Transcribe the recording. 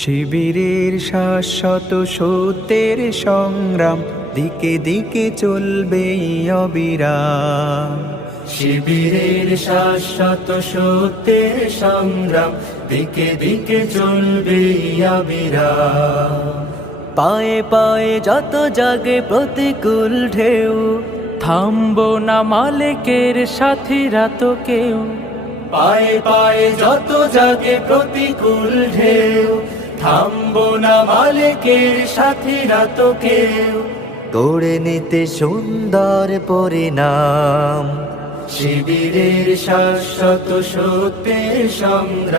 শিবিরের শাশ্বত সত্যের সংগ্রাম, দিকে দিকে চলবে অবিরাম। শিবিরের শাশ্বত সত্যের সংগ্রাম, দিকে দিকে চলবে অবিরাম। পায়ে পায়ে যত জাগে প্রতিকূল ঢেউ, থামবো না মালিকের সাথীরা তো কেউ। পায়ে পায়ে যত জাগে প্রতিকূল ঢেউ, থামবো না মালিকের সাথীরা তো কেউ। গড়ে নিতে সুন্দর পরিণাম, শিবিরের শাশ্বত সত্যের সংগ্রাম,